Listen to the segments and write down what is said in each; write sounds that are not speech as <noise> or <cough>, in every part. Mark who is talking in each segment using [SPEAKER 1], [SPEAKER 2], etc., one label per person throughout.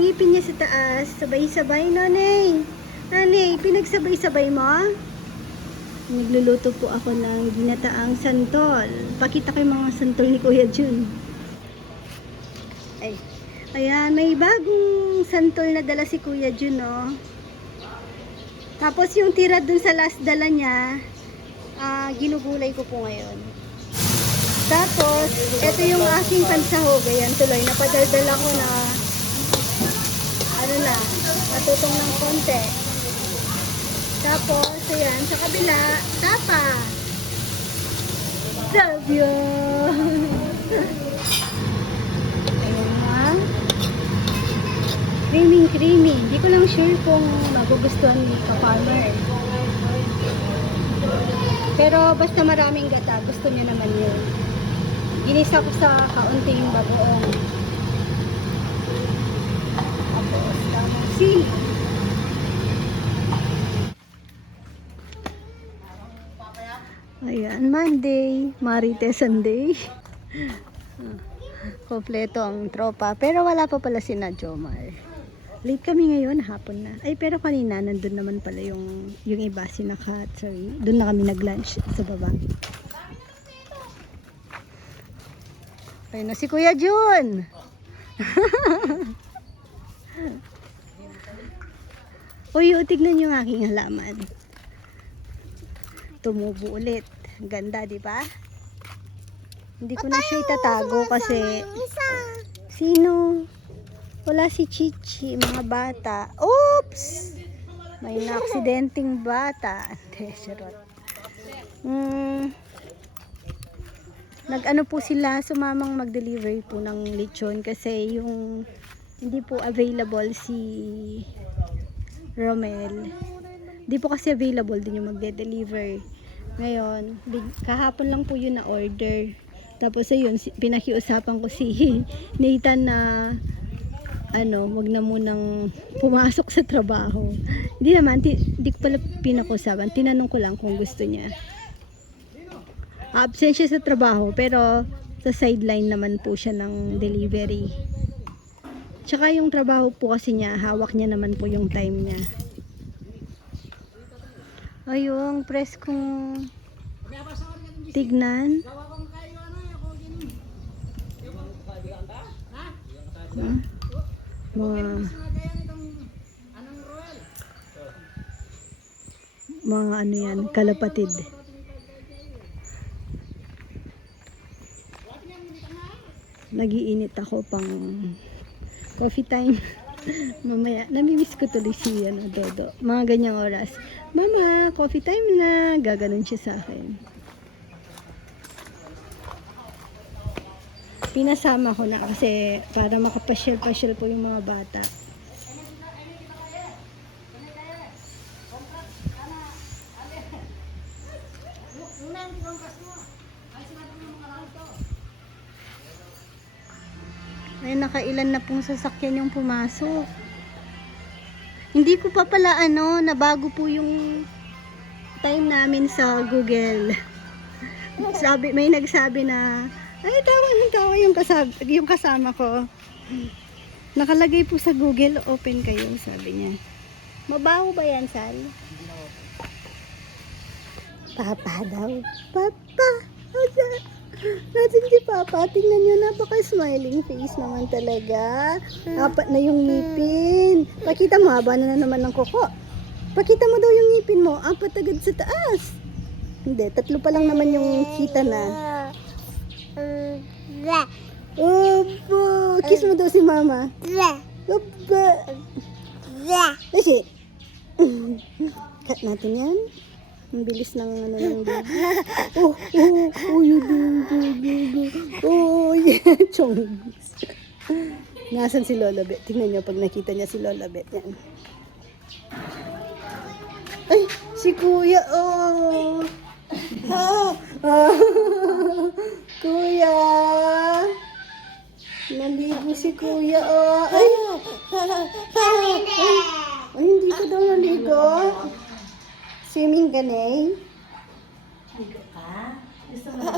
[SPEAKER 1] yung ngipin niya sa taas. Sabay-sabay, nanay. Nanay, pinagsabay-sabay mo? Nagluluto po ako ng ginataang santol. Pakita ko yung mga santol ni Kuya Jun. Ay, ayan, may bagong santol na dala si Kuya Jun, no? Tapos yung tira dun sa last dala niya, ah, ginugulay ko po ngayon. Tapos, ito yung aking pansahog. Ayan, tuloy. Napadaldala ko na, ano na, natutong ng konti. Tapos, ayan, sa kabila, tapa. Love you! <laughs> ayan nga. Creamy, creamy. Hindi ko lang sure kung magugustuhan ni ka-farmer. Pero basta maraming gata, gusto niya naman yun. Ginisa ko sa kaunting bagoong. Tapos, tamang sili. Ayan, Monday, Marites Sunday. Kompleto ang tropa. Pero wala pa pala si na Jomar. Late kami ngayon, hapon na. Ay, pero kanina, nandun naman pala yung, yung iba, si Nakat. Sorry. Doon na kami nag-lunch sa baba. Ayun na si Kuya Jun. <laughs> Uy, oh, tignan yung aking halaman. Tumubo ulit. Ganda, di ba? Hindi ko na siya itatago kasi... Sino? Wala si Chichi, mga bata. Oops! May na-aksidenteng bata. <laughs> Charot. Hmm. Nag-ano po sila, sumamang mag-deliver po ng lechon kasi yung hindi po available si Romel. Hindi po kasi available din yung magde-deliver. Ngayon, kahapon lang po yun na order. Tapos ayun, pinakiusapan ko si <laughs> Nathan na ano, wag na munang pumasok sa trabaho. Hindi naman, hindi ko pala pinakusapan. Tinanong ko lang kung gusto niya. Absent siya sa trabaho, pero sa sideline naman po siya ng delivery. Tsaka yung trabaho po kasi niya, hawak niya naman po yung time niya. Ayun, press kong tignan. Hmm? Mga mga ano yan, kalapatid. Nagiinit ako pang coffee time. <laughs> Mamaya, namimiss ko tuloy si ano, Dodo. Mga ganyang oras. Mama, coffee time na. Gaganon siya sa akin. Pinasama ko na kasi para makapasyal-pasyal po yung mga bata. Ay, nakailan na pong sasakyan yung pumasok. Hindi ko pa pala ano, nabago po yung time namin sa Google. Sabi, may nagsabi na, ay, tawa tawa yung kasama, yung kasama ko. Nakalagay po sa Google, open kayo, sabi niya. Mabaho ba yan, Sal? Papa daw. Papa! Asa? Natin si Papa. Tingnan nyo, napaka-smiling face naman talaga. Apat na yung ngipin. Pakita mo, haba na, na naman ng kuko. Pakita mo daw yung ngipin mo. Apat agad sa taas. Hindi, tatlo pa lang naman yung kita na. Opo! Kiss mo daw si Mama. Opo! Kasi, <laughs> cut natin yan. Ang bilis ng ano ng <laughs> baby. Oh, oh, oh, you do, do, do, do. Oh, yeah, <laughs> chongs. Nasaan si Lola Bet? Tingnan niyo pag nakita niya si Lola Bet. Yan. Ay, si Kuya, oh. Ah, ah. <laughs> Kuya. Naligo si Kuya, oh. Ay, ay, ay, hindi ka daw naligo. Swimming ka na eh.
[SPEAKER 2] Ligo ka? Gusto mo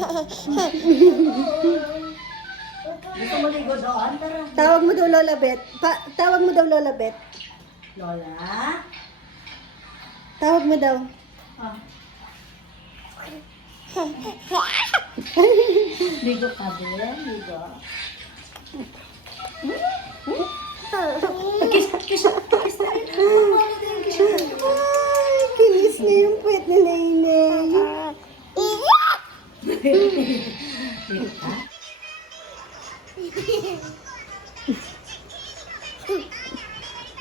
[SPEAKER 2] Gusto mo ligo doon? Tara.
[SPEAKER 1] Tawag mo daw Lola Bet. Pa- tawag mo daw Lola Bet.
[SPEAKER 2] Lola?
[SPEAKER 1] Tawag mo daw.
[SPEAKER 2] Oh. <laughs> Ligo ka din? Ligo? <laughs> Kiss, kiss, kiss na rin. Mama din, kiss na rin.
[SPEAKER 1] Ay, kinis na yung puwet ni Nainay. <laughs>
[SPEAKER 2] Ligo ka?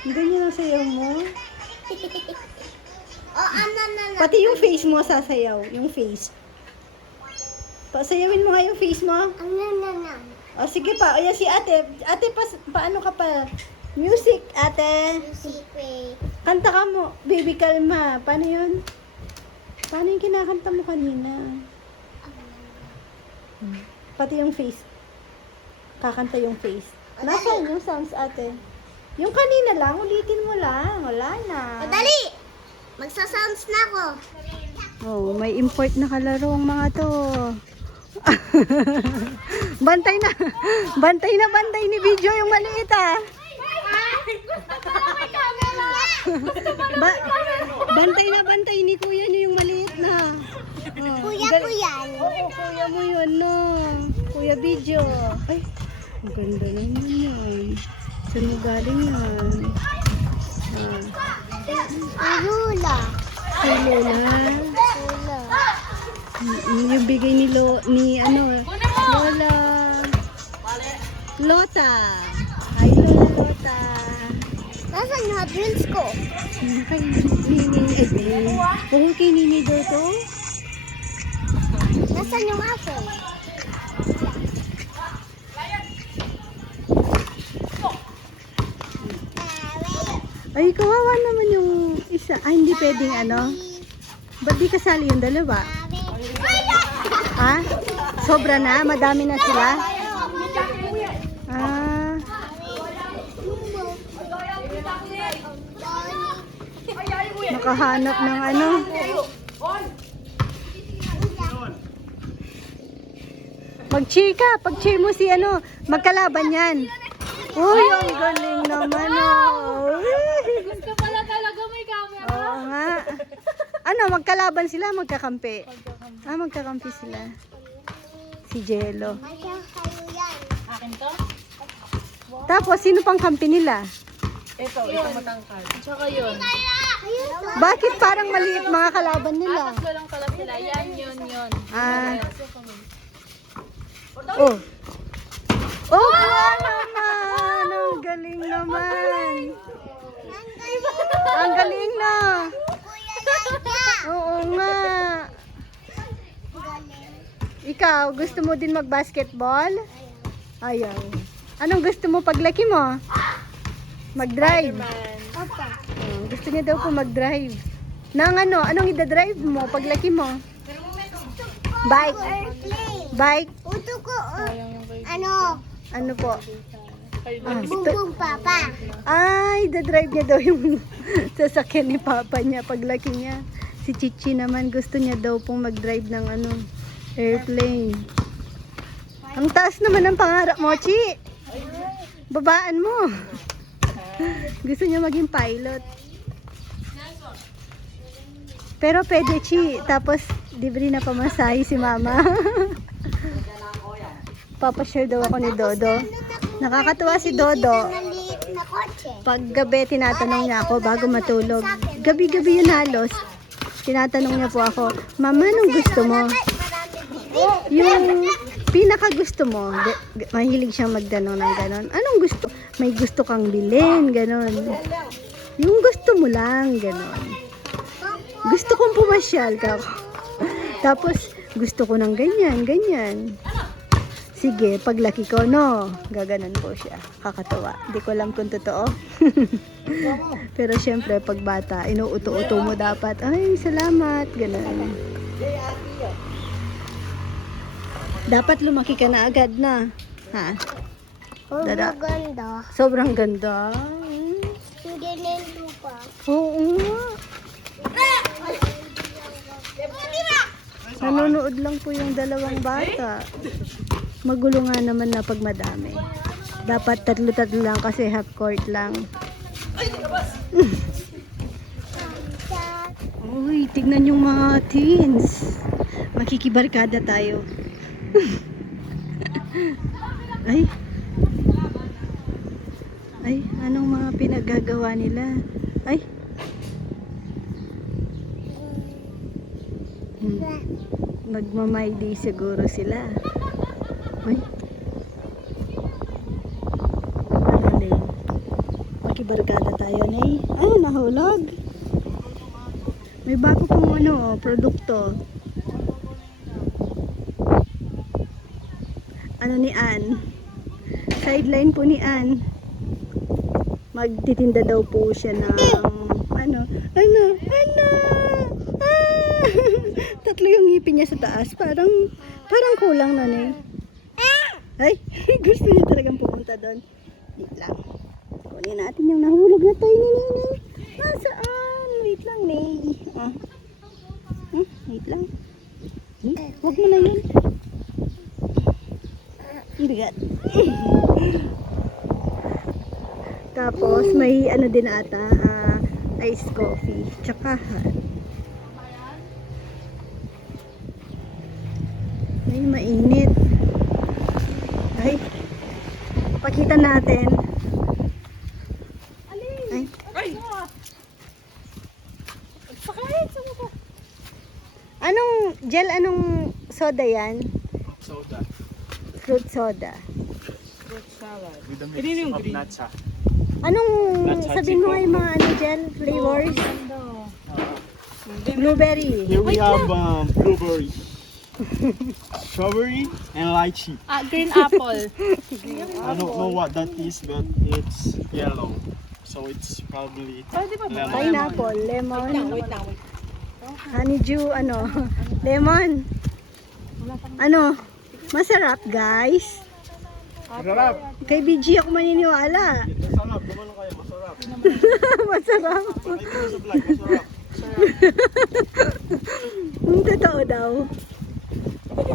[SPEAKER 1] Ganyan ang sayaw mo.
[SPEAKER 3] Oh, ano na na.
[SPEAKER 1] Pati yung face mo sasayaw. Yung face. Pasayawin mo nga yung face mo.
[SPEAKER 3] Ano na na.
[SPEAKER 1] O sige pa. O yan si ate. Ate, pa, paano ka pa? Music, ate.
[SPEAKER 3] Secret.
[SPEAKER 1] Kanta ka mo. Baby, kalma. Paano yun? Paano yung kinakanta mo kanina? Hmm. Pati yung face. Kakanta yung face. Nasaan yung sounds, ate? Yung kanina lang, ulitin mo lang. Wala na.
[SPEAKER 3] Madali! Magsasounds na ako.
[SPEAKER 1] Oh, may import na kalaro ang mga to. <laughs> bantay na. Bantay na bantay ni video yung maliit ah. Ba bantay na bantay ni kuya niyo yung maliit na. Oh,
[SPEAKER 3] Kuya ko yan.
[SPEAKER 1] Oo, kuya mo yun, no. Kuya video. Ay, ang ganda naman yun. Saan mo galing yan? Ah,
[SPEAKER 3] Lula.
[SPEAKER 1] kay Lola.
[SPEAKER 3] Lula.
[SPEAKER 1] Mm, Yung bigay ni Lo, ni ano, Lola. Lota.
[SPEAKER 3] Nasaan yung Hot Wheels ko?
[SPEAKER 1] Eden? Oo, kay Nini daw to.
[SPEAKER 3] Nasaan yung apple?
[SPEAKER 1] Ay, kawawa naman yung isa. Ay, hindi pwedeng ano. Ba't di kasali yung dalawa? Ha? Sobra na? Madami na sila? Nakahanap ng ano. Mag-chika. Pag-cheer mo si ano, magkalaban yan. Uy, ang galing naman oh.
[SPEAKER 3] Gusto pala talaga may camera.
[SPEAKER 1] Oo nga. Ano, magkalaban sila, magkakampi? Ah, magkakampi sila. Si Jello.
[SPEAKER 2] Akin to?
[SPEAKER 1] Tapos, sino pang kampi nila?
[SPEAKER 2] Ito, ito matangkad. Tsaka yun.
[SPEAKER 1] Bakit parang maliit mga kalaban nila?
[SPEAKER 2] lang pala sila. Yan, yun, yun.
[SPEAKER 1] Ah. Oh. Oh, wow naman! Ang galing naman! Ang galing na! Oo nga! Ikaw, gusto mo din mag-basketball? Ayaw. Anong gusto mo paglaki mo? Mag-drive.
[SPEAKER 3] Opa.
[SPEAKER 1] Gusto niya daw po mag-drive. Nang ano, anong ida-drive mo paglaki mo? Bike. Bike.
[SPEAKER 3] Uto ko. uh, ano?
[SPEAKER 1] Ano po? Ah,
[SPEAKER 3] Bum
[SPEAKER 1] sto-
[SPEAKER 3] bum papa.
[SPEAKER 1] Ay, da-drive niya daw yung <laughs> sasakyan ni Papa niya paglaki niya. Si Chichi naman gusto niya daw pong mag-drive ng ano, airplane. Ang taas naman ng pangarap mo, Chi. Babaan mo. <laughs> gusto niya maging pilot. Pero pwede, Chi. Tapos, libre na pamasahe si Mama. <laughs> Papashare daw ako ni Dodo. Nakakatuwa si Dodo. Pag gabi, tinatanong niya ako bago matulog. Gabi-gabi yun halos. Tinatanong niya po ako, Mama, anong gusto mo? Yung pinaka gusto mo, mahilig siyang magdanong ng ganon. Anong gusto? May gusto kang bilhin, ganon. Yung gusto mo lang, ganon. Gusto kong pumasyal ka. Tapos, gusto ko ng ganyan, ganyan. Sige, paglaki ko, no. Gaganon po siya. Kakatawa. Hindi ko alam kung totoo. <laughs> Pero syempre, pag bata, inuuto-uto mo dapat. Ay, salamat. Ganon. Dapat lumaki ka na agad na. Ha? Dada. Sobrang ganda. Hmm.
[SPEAKER 3] Hindi nendo pa.
[SPEAKER 1] Oo nga. Nanonood lang po yung dalawang bata. Magulo nga naman na pag madami. Dapat tatlo-tatlo lang kasi half court lang. <laughs> Uy, tignan yung mga teens. Makikibarkada tayo. <laughs> Ay. Ay, anong mga pinagagawa nila? Ay. Hmm. Siguro sila. Ay. Nay? Makibarkada tayo, Nay. Ah, nahulog. May bago pong ano, produkto. Ano ni Ann? Sideline po ni Ann. Magtitinda daw po siya ng ano, ano, ano, ah! Tatlo yung ngipin niya sa taas. Parang, parang kulang na eh. Ay, <laughs> gusto niya talagang pumunta doon. Wait lang. Kunin natin yung nahulog na toy ni Nene. Nasaan? Wait lang, Nay. Ah. Hmm, wait lang. Hmm, Huwag mo na yun. Bigat. <laughs> Tapos, may ano din ata, ah, iced coffee. Tsaka, may mainit. Ay, pakita natin. Ay. Anong, gel, anong soda yan?
[SPEAKER 4] Soda
[SPEAKER 1] Fruit soda.
[SPEAKER 4] with the mix of natsa.
[SPEAKER 1] Anong,
[SPEAKER 4] That's hot
[SPEAKER 1] sabihin mo yung mga ano gel, flavors? Blueberry.
[SPEAKER 4] Here we have um, blueberry, strawberry, and lychee.
[SPEAKER 2] Ah, green apple. <laughs>
[SPEAKER 4] I don't know what that is, but it's yellow, so it's probably lemon.
[SPEAKER 1] Pineapple, lemon,
[SPEAKER 2] Wait lang, wait.
[SPEAKER 1] honeydew, ano, lemon. Ano, masarap guys.
[SPEAKER 4] Masarap!
[SPEAKER 1] Kay BG ako maniniwala.
[SPEAKER 4] Masarap! Gumano kayo, masarap! <laughs>
[SPEAKER 1] masarap.
[SPEAKER 4] Mo sa vlog, masarap! <laughs>
[SPEAKER 1] Yung totoo daw.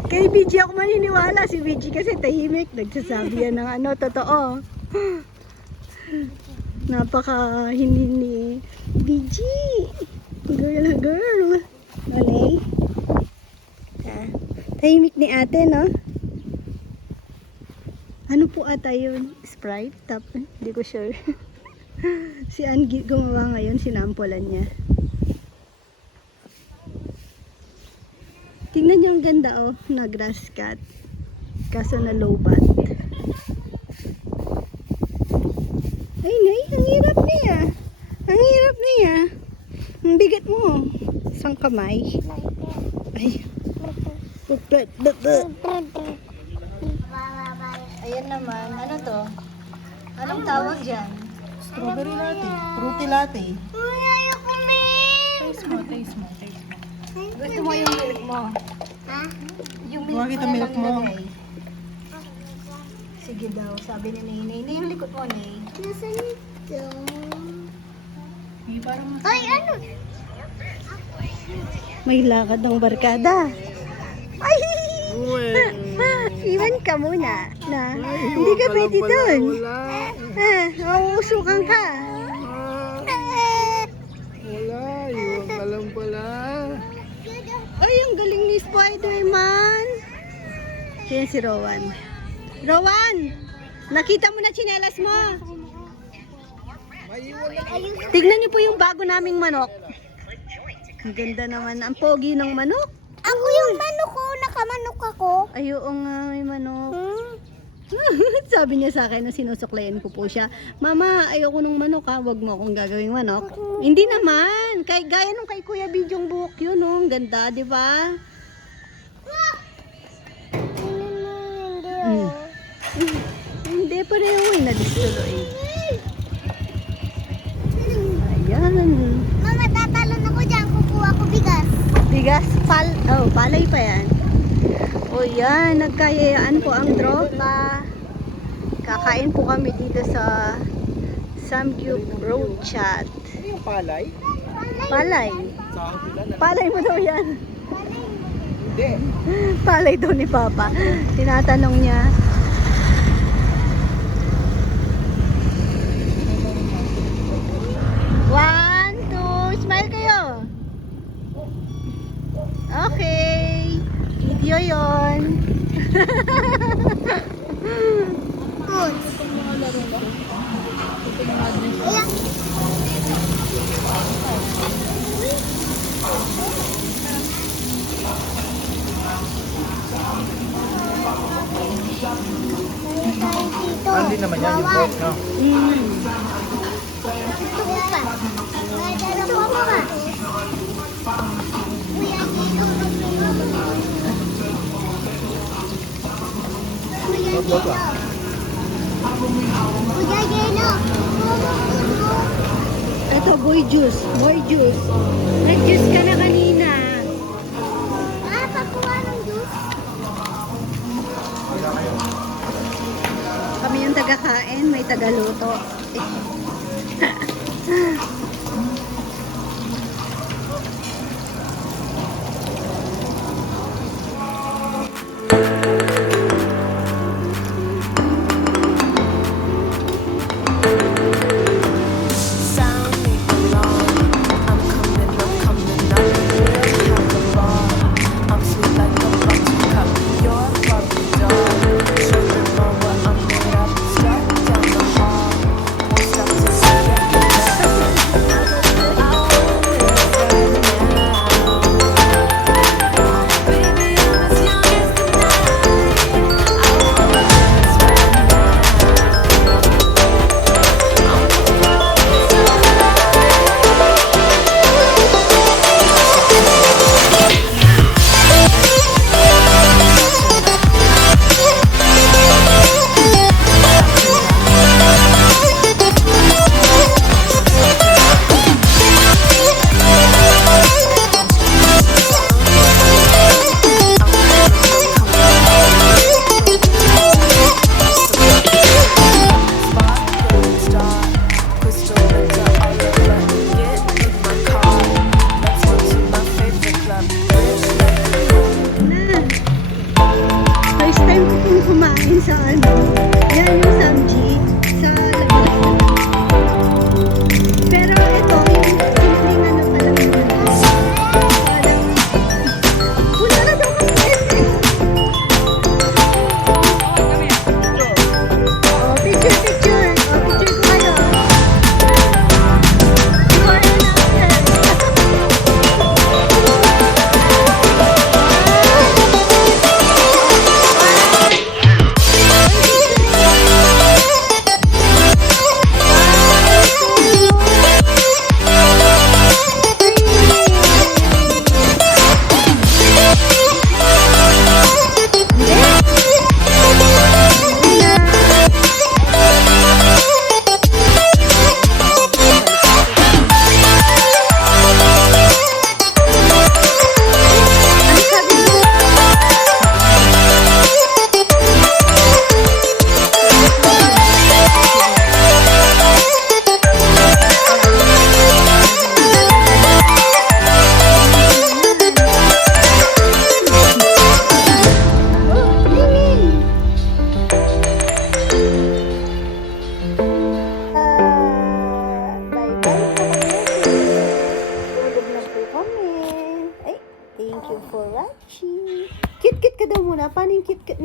[SPEAKER 1] Kay BG ako maniniwala. Si BG kasi tahimik. Nagsasabi yan ng ano, totoo. Napaka hindi ni BG. Girl girl. Malay. Ah, tahimik ni ate, no? Ano po ata yun? Sprite? Tap? Hindi ko sure. <laughs> si Ann gi- gumawa ngayon, sinampolan niya. Tingnan niyo ang ganda oh, na grass cut. Kaso na low bat. Ay, nay, ang hirap niya. Ang hirap niya. Ang bigat mo. Isang kamay. Ay. Ayan naman. Ano to? Anong tawag dyan?
[SPEAKER 2] Strawberry latte. Fruity latte.
[SPEAKER 3] Uy, ayoko
[SPEAKER 2] mo, taste mo, taste mo.
[SPEAKER 1] Gusto mo yung milk mo?
[SPEAKER 3] Ha?
[SPEAKER 1] Yung milk mo na
[SPEAKER 2] milk
[SPEAKER 1] lang
[SPEAKER 2] mo.
[SPEAKER 1] Sige daw, sabi ni Nay. Nay, yung likod mo, Nay.
[SPEAKER 3] Nasaan ito?
[SPEAKER 2] Hindi parang mas...
[SPEAKER 3] Ay, ano?
[SPEAKER 1] May lakad ng barkada. Ay! <laughs> Iwan ka muna na hindi ka pwede doon. Ah, mauusukan ka.
[SPEAKER 4] Wala, iwan ka lang pala.
[SPEAKER 1] Ay, ang galing ni Spider-Man. Yan si Rowan. Rowan! Nakita mo na chinelas mo. Tignan niyo po yung bago naming manok. Ang ganda naman. Ang pogi ng manok.
[SPEAKER 3] Ako yung manok ko, nakamanok ako.
[SPEAKER 1] Ay, oo nga, may manok.
[SPEAKER 3] Hmm? <laughs>
[SPEAKER 1] Sabi niya sa akin na sinusuklayan ko po siya. Mama, ayoko nung manok ha. Huwag mo akong gagawing manok. Hindi naman. Kay, gaya nung kay Kuya Bidyong buhok yun. Oh. Ang ganda, di ba? tuloy. Ayan.
[SPEAKER 3] Mama, tatalon ako dyan. Kukuha ko bigas.
[SPEAKER 1] Bigas? Pal oh, palay pa yan. O oh, yan, nagkayayaan po ang tropa. Kakain po kami dito sa Samgyup Road Chat.
[SPEAKER 4] Ano yung palay?
[SPEAKER 1] Palay. Palay mo daw yan. Palay daw ni Papa. Tinatanong niya,
[SPEAKER 3] football ka? Kuya Jeno,
[SPEAKER 1] Ito, boy juice. Boy juice. Nag-juice ka na kanina.
[SPEAKER 3] Ah, pakuha ng juice.
[SPEAKER 1] Kami yung taga-kain, may taga-luto. <laughs>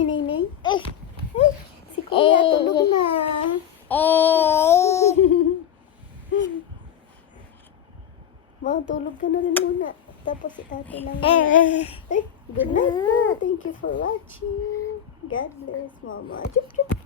[SPEAKER 1] ni Nainay? Eh. Si Kuya, eh. tulog na. Eh. <laughs> Ma, tulog ka na rin muna. Tapos si ate lang. Eh. Eh, good night. Thank you for watching. God bless, Mama. Chup, chup.